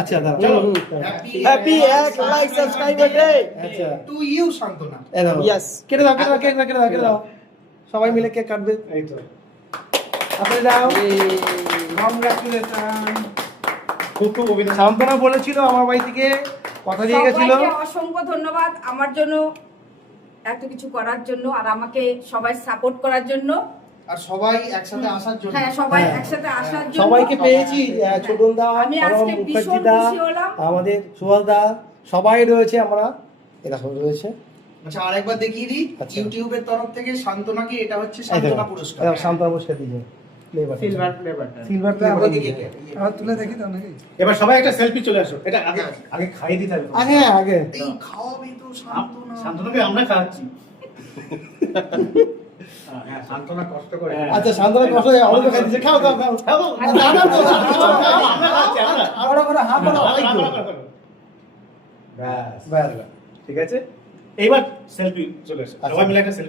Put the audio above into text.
আচ্ছা দাঁড়াও চলো হ্যাপি এক লাইক সাবস্ক্রাইব বাটে আচ্ছা টু ইউ শান্তনা। ইয়েস কেটে দাও কেটে দাও সবাই মিলে কেক কাটবে এই তো আপনি দাও কংগ্রাচুলেশন। খুব খুব অভিনন্দন। সান্তনা বলেছিল আমার বাড়ি থেকে কথা দিয়ে গেছিল সবাইকে অসংখ্য ধন্যবাদ আমার জন্য এত কিছু করার জন্য আর আমাকে সবাই সাপোর্ট করার জন্য। আর সবাই একসাথে আসার জন্য। হ্যাঁ সবাই হ্যাঁ। একসাথে আসার জন্য সবাইকে পেয়েছি ছোটন দা আমি আজকে ভীষণ দা খুশি হলাম। আমাদের সুভাষ দা সবাই রয়েছে আমরা এরকম রয়েছে আচ্ছা আরেকবার দেখিয়ে দিই আচ্ছা। ইউটিউবের তরফ থেকে শান্তনাকে এটা হচ্ছে শান্তনা পুরস্কার। সান্তনা পুরস্কার দিয়েছে সিলভার প্লে বাটন। সিলভার আবার তুলে দেখি তো নাকি এবার সবাই একটা সেলফি চলে আসো। এটা আগে আগে খাইয়ে দিতে হবে। আগে এই খাওয়াবি তো শান্তনা। শান্তনুকে আমরা খাওয়াচ্ছি। হ্যাঁ শান্তনা কষ্ট করে। আচ্ছা সান্তনা কষ্ট হয়ে আমাদের খাই দিচ্ছে খাও খাবো। আমরা খাচ্ছি আমরা। আমরা করে হাফ ব্যাস ব্যাস ঠিক আছে এইবার সেলফি চলে এসো সবাই মিলে একটা selfie